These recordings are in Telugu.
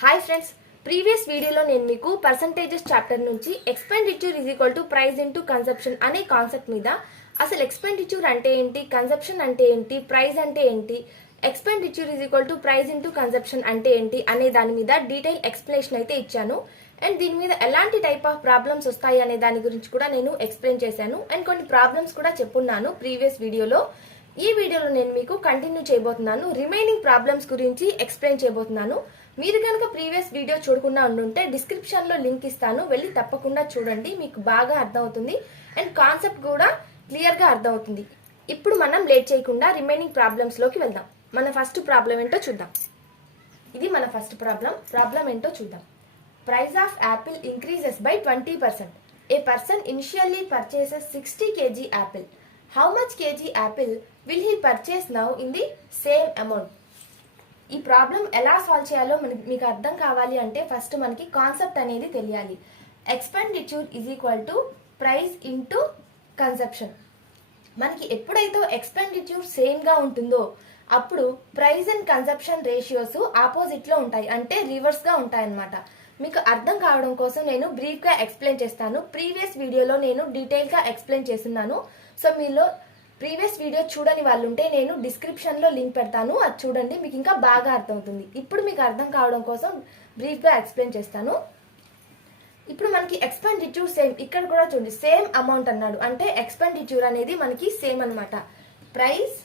హాయ్ ఫ్రెండ్స్, ప్రీవియస్ వీడియోలో నేను మీకు పర్సంటేజెస్ చాప్టర్ నుంచి expenditure is equal to price into consumption అనే కాన్సెప్ట్ మీద అసలు ఎక్స్పెండిచర్ అంటే ఏంటి, కన్సంప్షన్ అంటే ఏంటి, ప్రైస్ అంటే ఏంటి, expenditure is equal to price into consumption అంటే ఏంటి అనే దాని మీద డీటెయిల్ ఎక్స్ప్లెనేషన్ అయితే ఇచ్చాను. అండ్ దీని మీద ఎలాంటి టైప్ ఆఫ్ ప్రాబ్లమ్స్ వస్తాయి అనే దాని గురించి కూడా నేను ఎక్స్ప్లెయిన్ చేశాను. అండ్ కొన్ని ప్రాబ్లమ్స్ కూడా చెప్పున్నాను ప్రీవియస్ వీడియోలో. ఈ వీడియోలో నేను మీకు కంటిన్యూ చేయబోతున్నాను. రిమైనింగ్ ప్రాబ్లమ్స్ గురించి ఎక్స్ప్లెయిన్ చేయబోతున్నాను. మీరు కనుక ప్రీవియస్ వీడియో చూడకుండా ఉండుంటే డిస్క్రిప్షన్లో లింక్ ఇస్తాను, వెళ్ళి తప్పకుండా చూడండి, మీకు బాగా అర్థమవుతుంది అండ్ కాన్సెప్ట్ కూడా క్లియర్గా అర్థమవుతుంది. ఇప్పుడు మనం లేట్ చేయకుండా రిమైనింగ్ ప్రాబ్లమ్స్లోకి వెళ్దాం. మన ఫస్ట్ ప్రాబ్లం ఏంటో చూద్దాం. ఇది మన ఫస్ట్ ప్రాబ్లం ఏంటో చూద్దాం. Price of Apple increases by 20%. A person initially purchases 60 kg Apple. How much KG Apple will he purchase now in the same amount? ఈ ప్రాబ్లం ఎలా సాల్వ్ చేయాలో మీకు అర్థం కావాలి అంటే ఫస్ట్ మనకి కాన్సెప్ట్ అనేది తెలియాలి. Expenditure is equal to price into consumption. మనకి ఎప్పుడైతే ఎక్స్పెండిచర్ సేమ్గా ఉంటుందో అప్పుడు ప్రైస్ అండ్ కన్సంప్షన్ రేషియోస్ ఆపోజిట్లో ఉంటాయి, అంటే రివర్స్గా ఉంటాయి అన్నమాట. మీకు అర్థం కావడం కోసం నేను బ్రీఫ్గా ఎక్స్ప్లెయిన్ చేస్తాను. ప్రీవియస్ వీడియోలో నేను డీటెయిల్గా ఎక్స్ప్లెయిన్ చేస్తున్నాను. సో మీలో ప్రీవియస్ వీడియో చూడని వాళ్ళు ఉంటే నేను డిస్క్రిప్షన్లో లింక్ పెడతాను, అది చూడండి, మీకు ఇంకా బాగా అర్థమవుతుంది. ఇప్పుడు మీకు అర్థం కావడం కోసం బ్రీఫ్గా ఎక్స్ప్లెయిన్ చేస్తాను. ఇప్పుడు మనకి ఎక్స్పెండిచర్ సేమ్, ఇక్కడ కూడా చూడండి సేమ్ అమౌంట్ అన్నాడు, అంటే ఎక్స్పెండిచర్ అనేది మనకి సేమ్ అనమాట. Price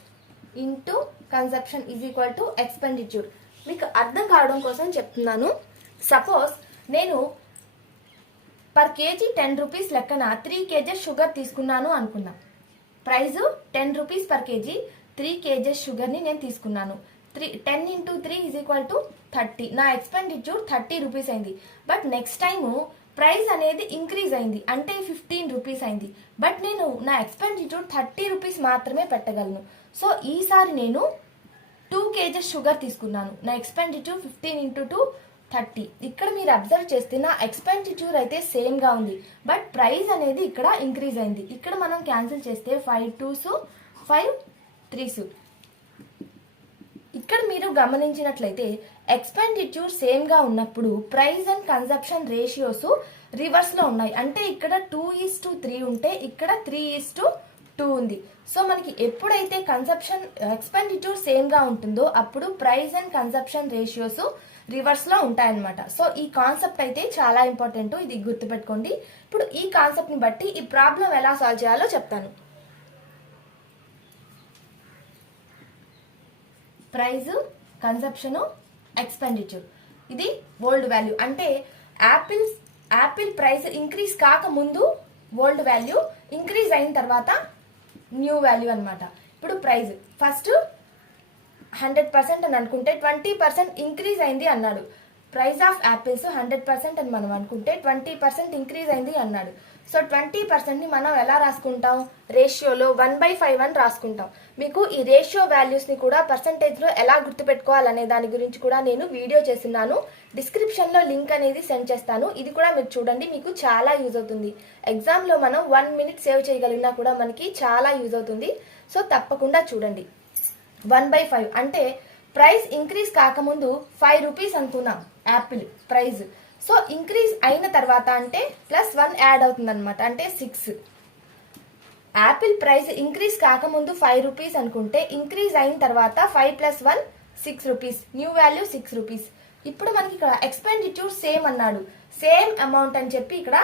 into consumption is equal to expenditure. మీకు అర్థం కావడం కోసం చెప్తున్నాను. సపోజ్ నేను పర్ కేజీ 10 రూపీస్ లెక్కన 3 kgs షుగర్ తీసుకున్నాను అనుకుందాం. Price 10 rupees per KG, 3 kgs షుగర్ని నేను తీసుకున్నాను. 10 into 3 ఈజ్ ఈక్వల్ టు 30. నా ఎక్స్పెండిచర్ 30 రూపీస్ అయింది. బట్ నెక్స్ట్ టైము ప్రైస్ అనేది ఇంక్రీజ్ అయింది, అంటే 15 రూపీస్ అయింది. బట్ నేను నా ఎక్స్పెండిచర్ 30 రూపీస్ మాత్రమే పెట్టగలను. సో ఈసారి నేను 2 kgs షుగర్ తీసుకున్నాను. నా ఎక్స్పెండిచర్ 15 into 2 30. ఇక్కడ మీరు అబ్జర్వ్ చేస్తే నా ఎక్స్పెండిచర్ అయితే సేమ్గా ఉంది, బట్ ప్రైస్ అనేది ఇక్కడ ఇంక్రీజ్ అయింది. ఇక్కడ మనం క్యాన్సిల్ చేస్తే 5 2s 5 3s. ఇక్కడ మీరు గమనించినట్లయితే ఎక్స్పెండిచర్ సేమ్గా ఉన్నప్పుడు ప్రైస్ అండ్ కన్సంప్షన్ రేషియోస్ రివర్స్లో ఉన్నాయి, అంటే ఇక్కడ 2:3 ఉంటే ఇక్కడ 3:2 ఉంది. సో మనకి ఎప్పుడైతే ఎక్స్పెండిచర్ సేమ్గా ఉంటుందో అప్పుడు ప్రైస్ అండ్ కన్సంప్షన్ రేషియోస్ రివర్స్లో ఉంటాయన్నమాట. సో ఈ కాన్సెప్ట్ అయితే చాలా ఇంపార్టెంట్, ఇది గుర్తుపెట్టుకోండి. ఇప్పుడు ఈ కాన్సెప్ట్ని బట్టి ఈ ప్రాబ్లం ఎలా సాల్వ్ చేయాలో చెప్తాను. ప్రైస్, కన్సంప్షన్, ఎక్స్పెండిచర్, ఇది ఓల్డ్ వాల్యూ, అంటే యాపిల్ ప్రైస్ ఇంక్రీజ్ కాకముందు ఓల్డ్ వాల్యూ, ఇంక్రీజ్ అయిన తర్వాత న్యూ వాల్యూ అనమాట. ఇప్పుడు ప్రైస్ ఫస్ట్ 100% అని అనుకుంటే 20% ఇంక్రీజ్ అయింది అన్నాడు. ప్రైస్ ఆఫ్ యాపిల్స్ 100% అని మనం అనుకుంటే 20% ఇంక్రీజ్ అయింది అన్నాడు. సో 20%ని మనం ఎలా రాసుకుంటాం? రేషియోలో 1/5 అని రాసుకుంటాం. మీకు ఈ రేషియో వాల్యూస్ని కూడా పర్సంటేజ్లో ఎలా గుర్తుపెట్టుకోవాలనే దాని గురించి కూడా నేను వీడియో చేస్తున్నాను. డిస్క్రిప్షన్లో లింక్ అనేది సెండ్ చేస్తాను, ఇది కూడా మీరు చూడండి, మీకు చాలా యూజ్ అవుతుంది. ఎగ్జామ్లో మనం 1 minute సేవ్ చేయగలిగినా కూడా మనకి చాలా యూజ్ అవుతుంది. సో తప్పకుండా చూడండి. 1/5 అంటే ప్రైస్ ఇంక్రీజ్ కాకముందు 5 రూపీస్ అనుకున్నాం యాపిల్ ప్రైస్. సో ఇంక్రీజ్ అయిన తర్వాత అంటే +1 యాడ్ అవుతుంది అనమాట, అంటే 6. యాపిల్ ప్రైస్ ఇంక్రీజ్ కాకముందు 5 రూపీస్ అనుకుంటే ఇంక్రీజ్ అయిన తర్వాత 5 + 1 6 రూపీస్, న్యూ వాల్యూ 6 రూపీస్. ఇప్పుడు మనకి ఇక్కడ ఎక్స్పెండిచర్ సేమ్ అన్నాడు, సేమ్ అమౌంట్ అని చెప్పి ఇక్కడ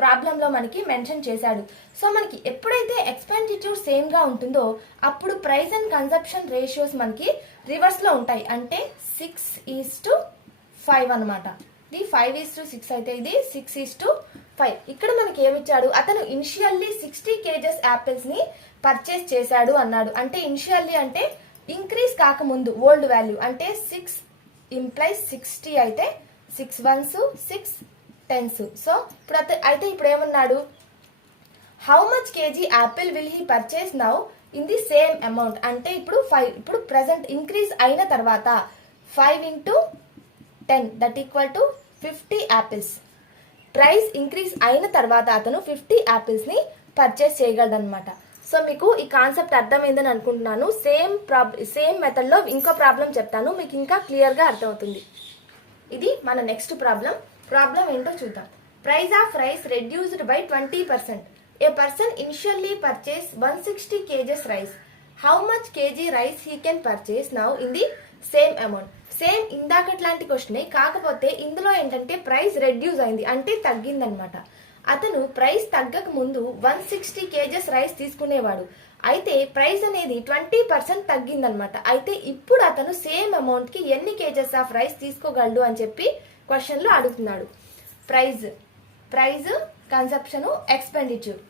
ప్రాబ్లంలో మనకి మెన్షన్ చేశాడు. సో మనకి ఎప్పుడైతే ఎక్స్పెండిచర్ సేమ్గా ఉంటుందో అప్పుడు ప్రైస్ అండ్ కన్సంప్షన్ రేషియోస్ మనకి రివర్స్లో ఉంటాయి, అంటే 6:5 అనమాట. ఇది 5:6 అయితే ఇది 6:5. ఇక్కడ మనకి ఏమిచ్చాడు? అతను ఇనిషియల్లీ 60 kgs యాపిల్స్ని పర్చేస్ చేశాడు అన్నాడు. అంటే ఇనిషియల్లీ అంటే ఇంక్రీజ్ కాకముందు ఓల్డ్ వాల్యూ, అంటే 6 implies 60 అయితే 6 1s 6 10s. సో ఇప్పుడు ఏమన్నాడు? How much KG Apple will he purchase now in the same amount, అంటే ఇప్పుడు 5. ఇప్పుడు ప్రెసెంట్ ఇంక్రీజ్ అయిన తర్వాత 5 into 10 that equal to 50 apples. Price increase అయిన తర్వాత అతను 50 యాపిల్స్ని పర్చేస్ చేయగలడనమాట. సో మీకు ఈ కాన్సెప్ట్ అర్థమైందని అనుకుంటున్నాను. సేమ్ మెథడ్లో ఇంకో ప్రాబ్లం చెప్తాను, మీకు ఇంకా క్లియర్గా అర్థమవుతుంది. ఇది మన నెక్స్ట్ ప్రాబ్లం ఏంటో చూద్దాం. Price of rice reduced by 20%. A person initially purchase 160 kgs rice. How much kg rice he can purchase now in the same amount. Same ఇందాకట్లాంటి క్వశ్చనే, కాకపోతే ఇందులో ఏంటంటే ప్రైస్ రెడ్యూస్ అయింది అంటే తగ్గిందనమాట. అతను ప్రైస్ తగ్గక ముందు 160 kgs రైస్ తీసుకునేవాడు. అయితే ప్రైస్ అనేది 20% తగ్గిందనమాట. అయితే ఇప్పుడు అతను సేమ్ అమౌంట్ కి ఎన్ని కేజెస్ ఆఫ్ రైస్ తీసుకోగలడు అని చెప్పి క్వశ్చన్ లో అడుగుతున్నాడు. Price consumption expenditure.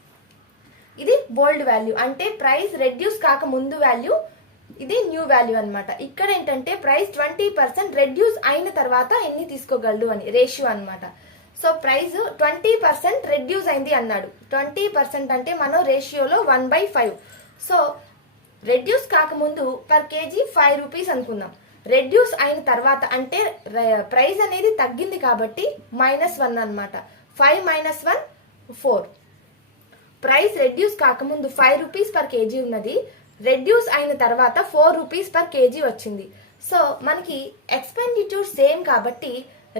ఇది బోల్డ్ వాల్యూ అంటే ప్రైస్ రెడ్యూస్ కాక ముందు వాల్యూ, ఇది న్యూ వాల్యూ అన్నమాట. ఇక్కడ ఏంటంటే ప్రైస్ 20% రెడ్యూస్ అయిన తర్వాత ఎన్ని తీసుకోగలడు అని రేషియో అన్నమాట. సో ప్రైస్ 20% రెడ్యూస్ అయింది అన్నాడు. 20% అంటే మనం రేషియోలో 1/5. సో రెడ్యూస్ కాకముందు పర్ కేజీ 5 రూపీస్ అనుకుందాం. రెడ్యూస్ అయిన తర్వాత అంటే ప్రైస్ అనేది తగ్గింది కాబట్టి -1 అన్నమాట. 5 - 1 4. ప్రైస్ రెడ్యూస్ కాకముందు 5 రూపీస్ పర్ కేజీ ఉన్నది, రెడ్యూస్ అయిన తర్వాత 4 రూపీస్ పర్ కేజీ వచ్చింది. సో మనకి ఎక్స్పెండిచర్ సేమ్ కాబట్టి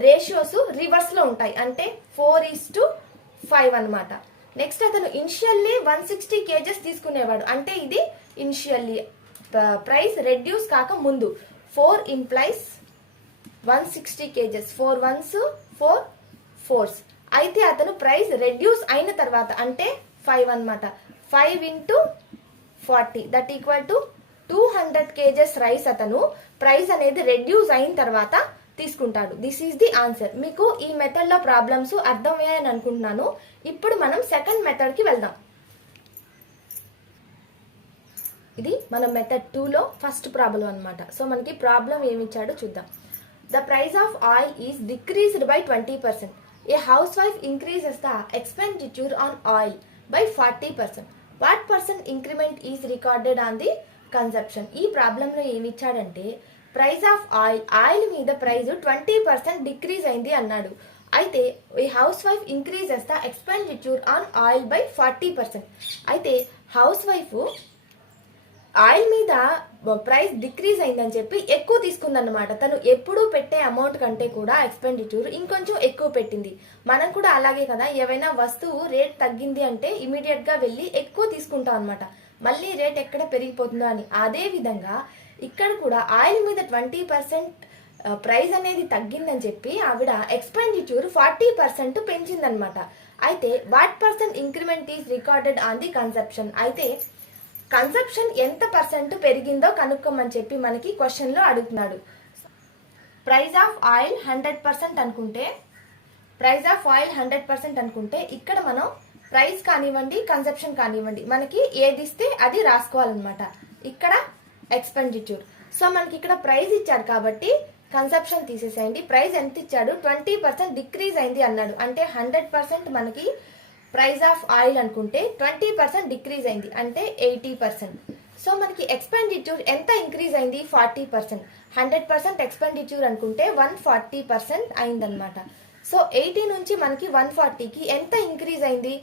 రేషియోస్ రివర్స్ లో ఉంటాయి అంటే 4:5 అన్నమాట. నెక్స్ట్ అతను ఇనిషియల్లీ 160 kgs తీసుకునేవాడు అంటే ఇది ఇనిషియల్లీ ప్రైస్ రెడ్యూస్ కాక ముందు. 4 ఇంప్లైస్ 160 kgs. 4 1s 4 4s. అయితే అతను ప్రైస్ రెడ్యూస్ అయిన తర్వాత అంటే 5 అన్నమాట. 5 × 40 that equal to 200 kgs rice అతను ప్రైస్ అనేది రెడ్యూస్ అయిన తర్వాత తీసుకుంటాడు. This is the answer. మీకు ఈ మెథడ్ లో ప్రాబ్లమ్స్ అర్థమయ్యాయని అనుకుంటున్నాను. ఇప్పుడు మనం సెకండ్ మెథడ్ కి వెళ్దాం. ఇది మన మెథడ్ 2 లో ఫస్ట్ ప్రాబ్లం అన్నమాట. సో మనకి ప్రాబ్లం ఏమి ఇచ్చాడో చూద్దాం. The price of oil is decreased by 20%. A house wife increases the expenditure on oil by 40%. What percent increment is recorded on the conception. ఈ ప్రాబ్లంలో ఏమి ఇచ్చాడంటే ప్రైస్ ఆఫ్ ఆయిల్ మీద ప్రైస్ 20% డిక్రీజ్ అయింది అన్నాడు. అయితే ఈ house wife increases the expenditure on oil by 40%. అయితే హౌస్ వైఫ్ ఆయిల్ మీద ప్రైస్ డిక్రీజ్ అయిందని చెప్పి ఎక్కువ తీసుకుందన్నమాట. తను ఎప్పుడు పెట్టే అమౌంట్ కంటే కూడా ఎక్స్పెండిచర్ ఇంకొంచెం ఎక్కువ పెట్టింది. మనం కూడా అలాగే కదా, ఏవైనా వస్తువు రేట్ తగ్గింది అంటే ఇమీడియట్ గా వెళ్ళి ఎక్కువ తీసుకుంటాం అనమాట, మళ్ళీ రేట్ ఎక్కడ పెరిగిపోతుందో అని. అదే విధంగా ఇక్కడ కూడా ఆయిల్ మీద 20% ప్రైస్ అనేది తగ్గిందని చెప్పి ఆవిడ ఎక్స్పెండిచర్ 40% పెంచిందనమాట. అయితే what percent increment is recorded on the conception. అయితే కన్సప్షన్ ఎంత పర్సెంట్ పెరిగిందో కనుక్కోమని చెప్పి మనకి క్వశ్చన్ లో అడుగుతున్నాడు. ప్రైస్ ఆఫ్ ఆయిల్ 100% అనుకుంటే ఇక్కడ మనం ప్రైస్ కానివ్వండి కన్సప్షన్ కానివ్వండి మనకి ఏది ఇస్తే అది రాసుకోవాలన్నమాట. ఇక్కడ ఎక్స్పెండిచర్. సో మనకి ఇక్కడ ప్రైస్ ఇచ్చాడు కాబట్టి కన్సప్షన్ తీసేసేయండి. ప్రైస్ ఎంత ఇచ్చాడు 20% డిక్రీజ్ అయింది అన్నాడు. అంటే 100% మనకి ప్రైస్ ఆఫ్ ఆయిల్ అనుకుంటే 20% డిక్రీజ్ అయింది అంటే 80%. సో మనకి ఎక్స్పెండిచర్ ఎంత ఇంక్రీజ్ అయింది 40%. 100% ఎక్స్పెండిచర్ అనుకుంటే 140% అయిందనమాట. సో 80 నుంచి మనకి 140కి ఎంత ఇంక్రీజ్ అయింది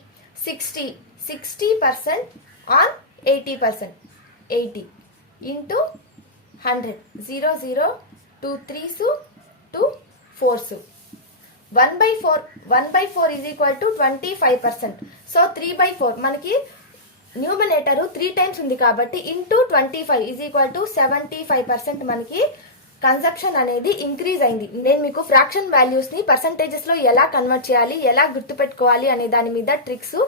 60% on 80%. 80 into 100. 0 0 2 3s 2 4s. 1/4 is equal to 25%. So 3/4 మనకి న్యూమరేటర్ 3 టైమ్స్ ఉంది కాబట్టి ఇంటూ 25 ఈజ్ ఈక్వల్ టు 75% మనకి కన్సప్షన్ అనేది ఇంక్రీజ్ అయింది. నేను మీకు ఫ్రాక్షన్ వాల్యూస్ ని పర్సంటేజెస్ లో ఎలా కన్వర్ట్ చేయాలి, ఎలా గుర్తుపెట్టుకోవాలి అనే దాని మీద ట్రిక్స్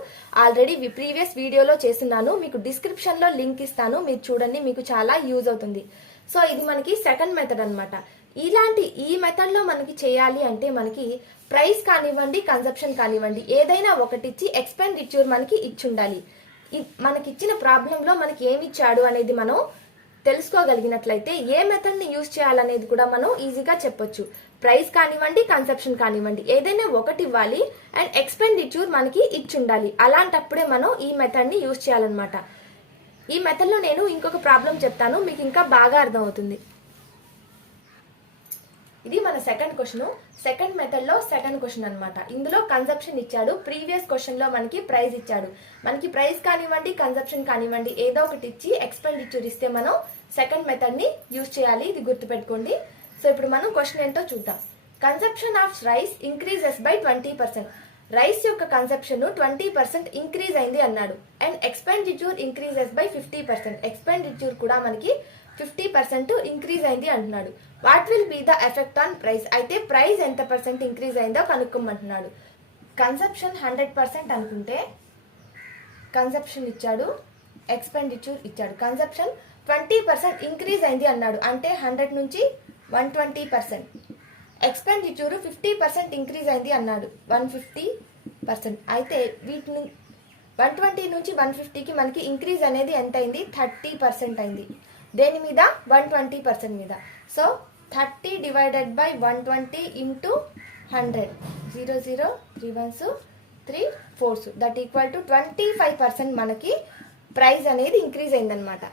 ఆల్రెడీ ప్రీవియస్ వీడియోలో చేస్తున్నాను. మీకు డిస్క్రిప్షన్ లో లింక్ ఇస్తాను, మీరు చూడండి, మీకు చాలా యూజ్ అవుతుంది. సో ఇది మనకి సెకండ్ మెథడ్ అన్నమాట. ఈ మెథడ్ లో మనకి చేయాలి అంటే మనకి ప్రైస్ కానివ్వండి కన్సప్షన్ కానివ్వండి ఏదైనా ఒకటి ఇచ్చి ఎక్స్పెండిచర్ మనకి ఇచ్చుండాలి. మనకి ఇచ్చిన ప్రాబ్లం లో మనకి ఏమి ఇచ్చాడు అనేది మనం తెలుసుకోగలిగినట్లయితే ఏ మెథడ్ ని యూజ్ చేయాలనేది కూడా మనం ఈజీగా చెప్పొచ్చు. ప్రైస్ కానివ్వండి కన్సప్షన్ కానివ్వండి ఏదైనా ఒకటి ఇవ్వాలి అండ్ ఎక్స్పెండిచర్ మనకి ఇచ్చుండాలి. అలాంటప్పుడే మనం ఈ మెథడ్ ని యూజ్ చేయాలన్నమాట. ఈ మెథడ్ లో నేను ఇంకొక ప్రాబ్లం చెప్తాను, మీకు ఇంకా బాగా అర్థమవుతుంది. ఇది మన సెకండ్ క్వశ్చన్. సెకండ్ మెథడ్ లో సెకండ్ క్వశ్చన్ అన్నమాట. ఇందులో కన్సప్షన్ ఇచ్చాడు, ప్రీవియస్ క్వశ్చన్ లో మనకి ప్రైస్ ఇచ్చాడు. మనకి ప్రైస్ కానివ్వండి కన్సప్షన్ కానివ్వండి ఏదో ఒకటి ఇచ్చి ఎక్స్పెండిచర్ ఇస్తే మనం సెకండ్ మెథడ్ ని యూజ్ చేయాలి, ఇది గుర్తుపెట్టుకోండి. సో ఇప్పుడు మనం క్వశ్చన్ ఏంటో చూద్దాం. Consumption of rice increases by 20%. Rice యొక్క కన్సంప్షన్ 20% ఇంక్రీజ్ అయింది అన్నాడు. And expenditure increases by 50%. Expenditure కూడా మనకి 50% ఇంక్రీజ్ అయింది అంటున్నాడు. What will be the effect on price? అయితే ప్రైస్ ఎంత పర్సెంట్ ఇంక్రీజ్ అయిందో కనుక్కోమంటున్నాడు. కన్సంప్షన్ 100% అనుకుంటే కన్సంప్షన్ ఇచ్చాడు, ఎక్స్పెండిచర్ ఇచ్చాడు. కన్సంప్షన్ 20% ఇంక్రీజ్ అయింది అన్నాడు, అంటే 100 నుంచి 120%. ఎక్స్పెండిచర్ 50% ఇంక్రీజ్ అయింది అన్నాడు, 150%. అయితే వీటిని 120 నుంచి 150కి మనకి ఇంక్రీజ్ అనేది ఎంత అయింది? 30% అయింది. దేని మీద? 120% మీద. So 30 divided by 120 into 100, 0 0 3 1s 3 4s, that equal to 25% మనకి ప్రైస్ అనేది ఇంక్రీజ్ అయిందనమాట.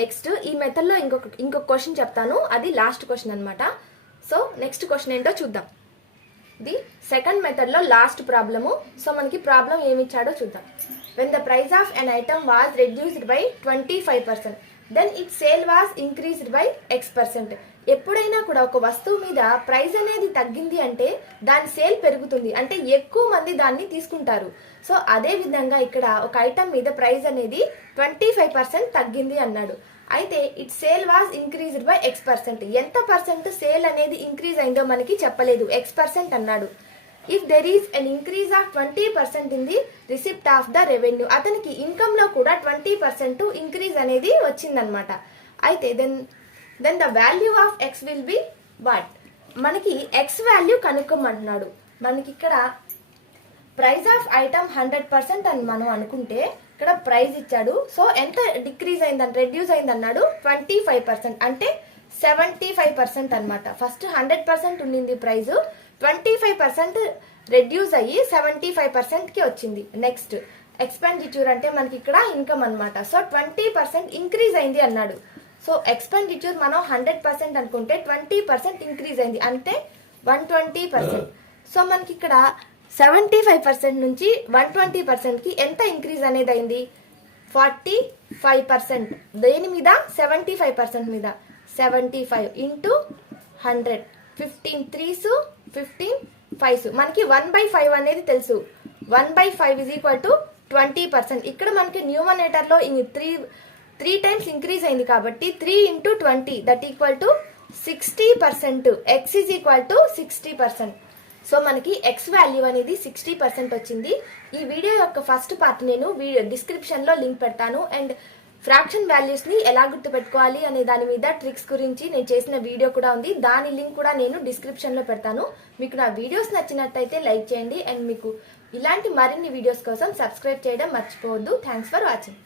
నెక్స్ట్ ఈ మెథడ్లో ఇంకొక క్వశ్చన్ చెప్తాను, అది లాస్ట్ క్వశ్చన్ అనమాట. సో నెక్స్ట్ క్వశ్చన్ ఏంటో చూద్దాం. ఇది సెకండ్ మెథడ్లో లాస్ట్ ప్రాబ్లము. సో మనకి ప్రాబ్లం ఏమి ఇచ్చాడో చూద్దాం. When the price of an item was reduced by 25%, then it sale was increased by X%. ఎప్పుడైనా కూడా ఒక వస్తువు మీద ప్రైస్ అనేది తగ్గింది అంటే దాని సేల్ పెరుగుతుంది, అంటే ఎక్కువ మంది దాన్ని తీసుకుంటారు. సో అదే విధంగా ఇక్కడ ఒక ఐటమ్ మీద ప్రైస్ అనేది 25% తగ్గింది అన్నాడు. అయితే it sale was increased by X%. ఎంత పర్సెంట్ సేల్ అనేది ఇంక్రీజ్ అయిందో మనకి చెప్పలేదు, X% అన్నాడు. If there is an increase of 20% in the receipt of the revenue, అతనికి ఇన్కమ్ లో కూడా 20% ఇంక్రీజ్ అనేది వచ్చిందనమాట. అయితే then the value of X will be what? మనకి X వాల్యూ కనుక్కోమంటున్నాడు. మనకి ఇక్కడ ప్రైస్ ఆఫ్ ఐటమ్ 100% అని మనం అనుకుంటే ఇక్కడ ప్రైస్ ఇచ్చాడు. సో ఎంత డిక్రీజ్ అయిందని, రెడ్యూస్ అయిందన్నాడు? 25%, అంటే 75% అనమాట. ఫస్ట్ 100% ఉండింది ప్రైస్, 25% రెడ్యూస్ అయ్యి 75%కి వచ్చింది. నెక్స్ట్ ఎక్స్పెండిచర్ అంటే మనకి ఇక్కడ ఇన్కమ్ అనమాట. సో 20% ఇంక్రీజ్ అయింది అన్నాడు. సో ఎక్స్పెండిచర్ మనం 100% అనుకుంటే 20% ఇంక్రీజ్ అయింది, అంటే 120%. సో మనకి ఇక్కడ 75% నుంచి 120%కి ఎంత ఇంక్రీజ్ అనేది అయింది? 45%. దేని మీద? 75% మీద. 75 ఇంటూ 100, 15 3s 15 5s. మనకి 1/5 అనేది తెలుసు. 1/5 ఈజ్ ఈక్వల్ టు 20%. ఇక్కడ మనకి న్యూమరేటర్లో 3 టైమ్స్ ఇంక్రీజ్ అయింది కాబట్టి 3 into 20, that equal to 60%. X is equal to 60%. So మనకి X వాల్యూ అనేది 60% వచ్చింది. ఈ వీడియో యొక్క ఫస్ట్ పార్ట్ నేను డిస్క్రిప్షన్లో లింక్ పెడతాను. అండ్ ఫ్రాక్షన్ వాల్యూస్ని ఎలా గుర్తుపెట్టుకోవాలి అనే దాని మీద ట్రిక్స్ గురించి నేను చేసిన వీడియో కూడా ఉంది. దాని లింక్ కూడా నేను డిస్క్రిప్షన్లో పెడతాను. మీకు నా వీడియోస్ నచ్చినట్టయితే లైక్ చేయండి. అండ్ మీకు ఇలాంటి మరిన్ని వీడియోస్ కోసం సబ్స్క్రైబ్ చేయడం మర్చిపోవద్దు. Thanks for watching.